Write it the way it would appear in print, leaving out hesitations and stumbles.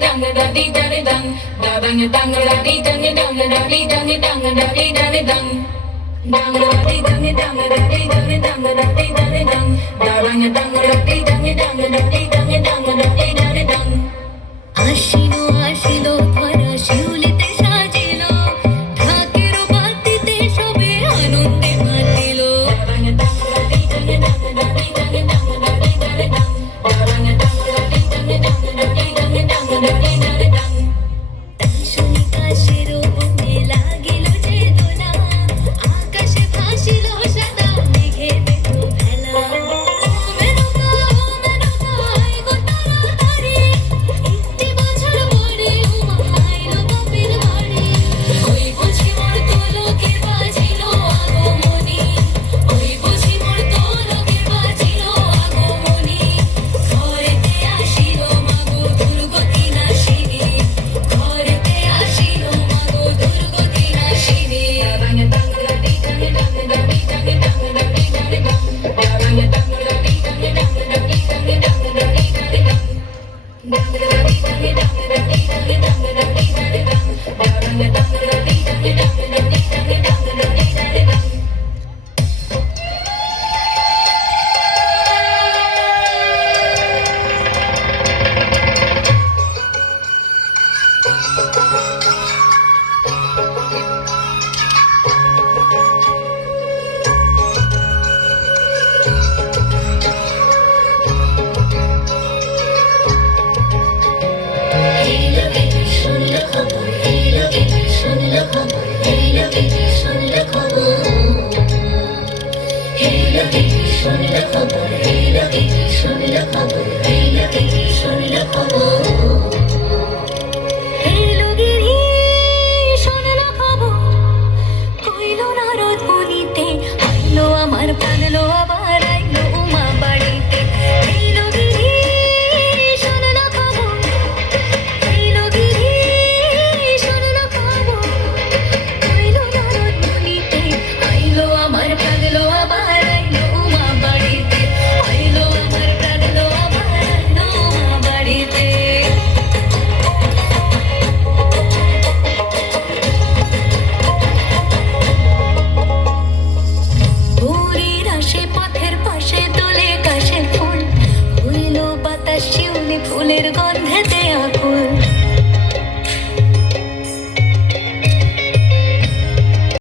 dang da di da di dang da bang dang da di dang dang da di dang dang da di da di dang dang da di dang dang da di dang dang da di da di dang da bang dang da di dang dang da di dang dang da di da di dang আশিলো আশিলো ধরা শিউলিতে সাজিলো ঢাকের বাতিতে সবে আনন্দে মাতিল bang dang da di dang dang da di dang dang da di da di dang da bang dang da di dang dang da di dang dang da di da di dang শুনি কাশের বনে লাগিল যে দোলা আকাশে ভাসিল সাদা মেঘে দেখো ভেলা ও মেনকা আয় গো তাড়াতাড়ি একটি বছর পরে উমাইল বাপের বাড়ি ওই বুঝি মোর তোলকের বাজিল আগমনী ওই বুঝি মোর তোলকের বাজিল আগমনী ঘরেতে আসিল মাগো দুর্গতি নাশিনী ঘরেতে আসিল মাগো দুর্গতি নাশিনী bang dang da di dang dang da di dang dang da di da di dang da bang dang da di dang dang da di dang dang da di da di dang dang da di dang dang da di dang dang da di da di dang da bang dang da di dang dang da di dang dang da di da di dang এইলো baby শুনলে খবর এইলো baby শুনলে খবর এইলো baby শুনলে খবর এইলো baby শুনলে খবর